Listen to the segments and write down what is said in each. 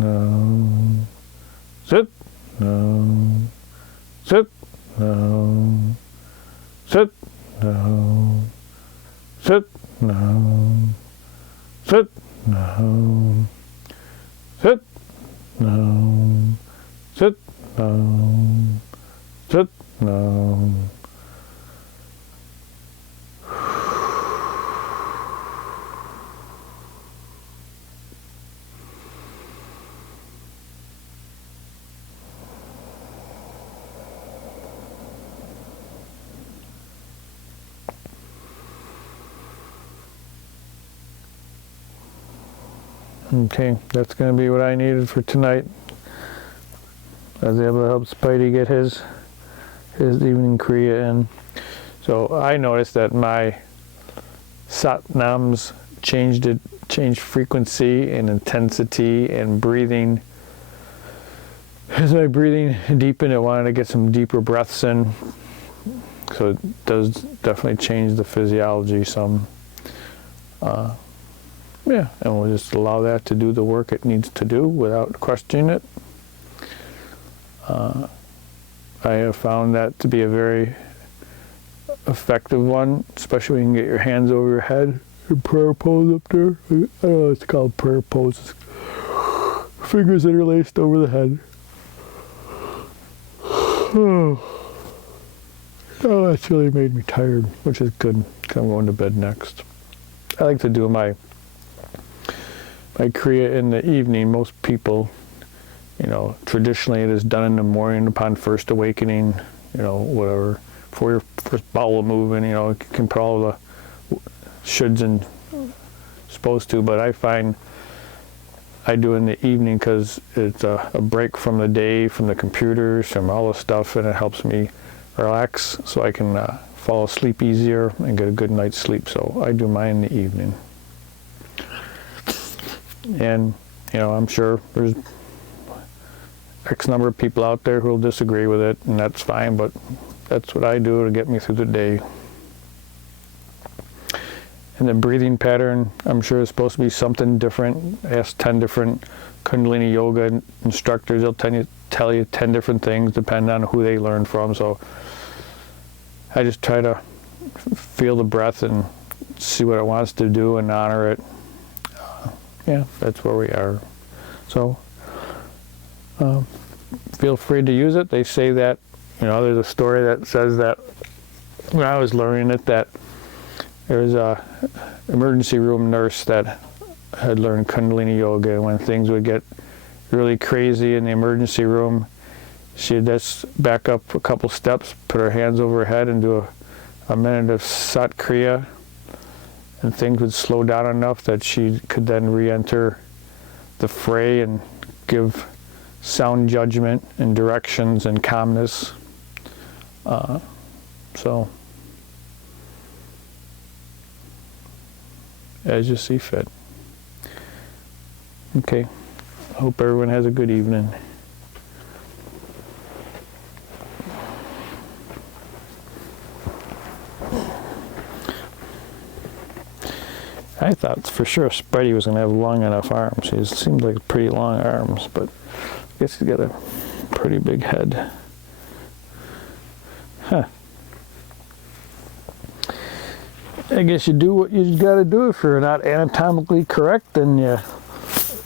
Nam. Sit. Nam. Sit. Nam. Sit. Nam. Sit. Nam. Sit. Nam. Sit. Nam. Sit. Nam. Sit. Nam. Okay, that's going to be what I needed for tonight. I was able to help Spidey get his evening Kriya in. So I noticed that my sat nams changed frequency and intensity and breathing. As I breathing deepened, I wanted to get some deeper breaths in. So it does definitely change the physiology some. Yeah, and we'll just allow that to do the work it needs to do without questioning it. I have found that to be a very effective one, especially when you can get your hands over your head. Your prayer pose up there. I don't know what it's called, prayer poses. Fingers interlaced over the head. Oh, that's really made me tired, which is good. I'm going to bed next. I like to do my Kriya in the evening. Most people, traditionally it is done in the morning upon first awakening, whatever, before your first bowel moving, you can put all the shoulds and supposed to, but I find I do in the evening because it's a break from the day, from the computers, from all the stuff, and it helps me relax so I can fall asleep easier and get a good night's sleep. So I do mine in the evening. And, I'm sure there's X number of people out there who will disagree with it, and that's fine, but that's what I do to get me through the day. And the breathing pattern, I'm sure, is supposed to be something different. Ask 10 different Kundalini yoga instructors. They'll tell you 10 different things depending on who they learn from. So I just try to feel the breath and see what it wants to do and honor it. Yeah, that's where we are. So feel free to use it. They say that, there's a story that says that when I was learning it, that there was a emergency room nurse that had learned Kundalini yoga, and when things would get really crazy in the emergency room, she'd just back up a couple steps, put her hands over her head, and do a minute of Sat Kriya, and things would slow down enough that she could then re-enter the fray and give sound judgment and directions and calmness. So, as you see fit. Okay, hope everyone has a good evening. I thought for sure Spidey was going to have long enough arms. He seemed like pretty long arms, but I guess he's got a pretty big head. Huh. I guess you do what you got to do. If you're not anatomically correct, then you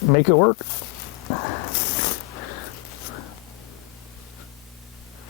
make it work.